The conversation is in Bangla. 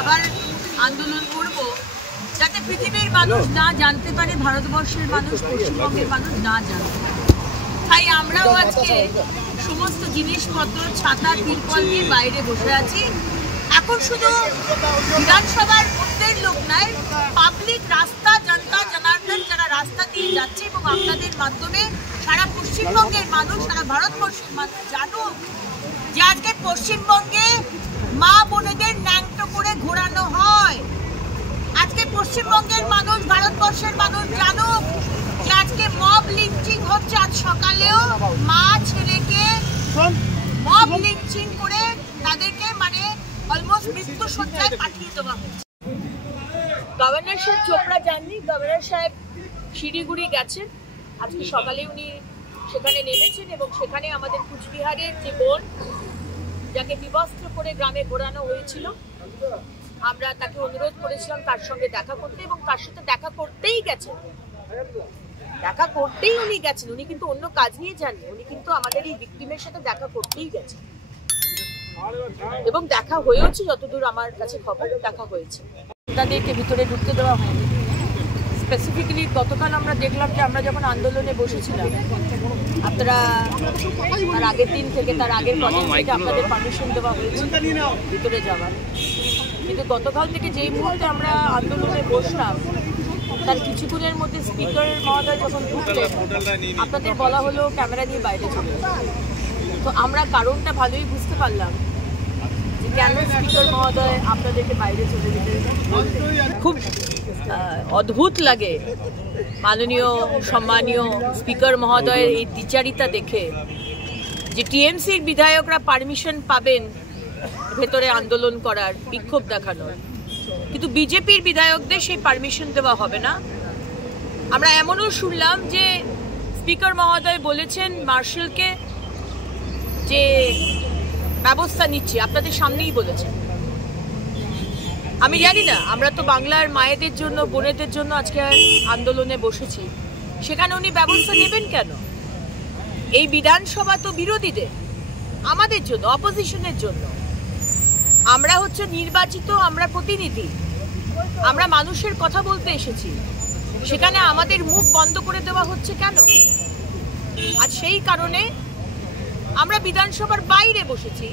আবার আন্দোলন করব যাতে পৃথিবীর মানুষ না জানতে পারে, ভারতবর্ষের মানুষ, পশ্চিমবঙ্গের মানুষ না জানতে পারে। তাই আমরাও আজকে সমস্ত জিনিসপত্র, ছাতা, তিরপল নিয়ে বাইরে বসে আছি। এখন শুধু বিধানসভার মধ্যের লোক নয়, পাবলিক রাস্তা, জনতা জনার্দন যারা রাস্তা দিয়ে যাচ্ছে এবং আপনাদের মাধ্যমে সারা পশ্চিমবঙ্গের মানুষ, সারা ভারতবর্ষের মানুষ জানুক যে আজকে পশ্চিমবঙ্গে মা বোনেদের ন্যাংটো করে ঘোরানো হয়। আজকে পশ্চিমবঙ্গের মানুষ, ভারতবর্ষের মানুষ জানুক যে আজকে মব লিঞ্চিং হচ্ছে। আজ সকালেও মা ছেলেকে মব লিঞ্চিং করে তাদেরকে মানে অলমোস্ট মৃত্যু সজ্জায় পাঠিয়ে দেওয়া হচ্ছে। গভর্নর সাহেব চোপড়া যাননি, গভর্নর সাহেব শিলিগুড়ি গেছেন। আজকে সকালে উনি সেখানে নেমেছেন এবং সেখানে আমাদের কুচবিহারের যে বোন যাকে বিবস্ত্র করে গ্রামে ঘোরানো হয়েছিল, আমরা তাকে অনুরোধ করেছিলাম তার সঙ্গে দেখা করতে এবং তার সাথে দেখা করতেই গেছেন। দেখা করতেই উনি গেছেন, উনি কিন্তু অন্য কাজ নিয়ে যাননি, উনি কিন্তু আমাদের এই ভিকটিমের সাথে দেখা করতেই গেছেন এবং দেখা হয়েছে। যতদূর আমার কাছে খবর, দেখা হয়েছে। তাদেরকে ভিতরে ঢুকতে দেওয়া হয়নি। স্পেসিফিক্যালি গতকাল আমরা দেখলাম যে আমরা যখন আন্দোলনে বসেছিলাম, আপনারা তার আগের দিন থেকে, তার আগের কদিন থেকে আপনাদের পারমিশন দেওয়া হয়েছে ভিতরে যাওয়ার, কিন্তু গতকাল থেকে যেই মুহূর্তে আমরা আন্দোলনে বসলাম তার কিছুক্ষণের মধ্যে স্পিকার মহোদয় যখন ঢুকলেন, আপনাদের বলা হলো ক্যামেরা নিয়ে বাইরে চলে। তো আমরা কারণটা ভালোই বুঝতে পারলাম যে কেন স্পিকার মহোদয় আপনাদেরকে বাইরে চলে যেতে। খুব অদ্ভুত লাগে মাননীয় সম্মানীয় স্পিকার মহোদয়ের এই দ্বিচারিতা দেখে, যে টিএমসির বিধায়করা পারমিশন পাবেন ভেতরে আন্দোলন করার, বিক্ষোভ দেখানোর, কিন্তু বিজেপির বিধায়কদের সেই পারমিশন দেওয়া হবে না। আমরা এমনও শুনলাম যে স্পিকার মহোদয় বলেছেন মার্শালকে যে ব্যবস্থা নিচ্ছি, আপনাদের সামনেই বলেছেন। আমি জানি না, আমরা তো বাংলার মায়েদের জন্য, বোনেদের জন্য আজকে আন্দোলনে বসেছি, সেখানে উনি ব্যবস্থা নেবেন কেন? এই বিধানসভা তো বিরোধীদের, আমাদের জন্য, অপোজিশনের জন্য। আমরা হচ্ছে নির্বাচিত, আমরা প্রতিনিধি, আমরা মানুষের কথা বলতে এসেছি, সেখানে আমাদের মুখ বন্ধ করে দেওয়া হচ্ছে কেন? আর সেই কারণে আমরা বিধানসভার বাইরে বসেছি।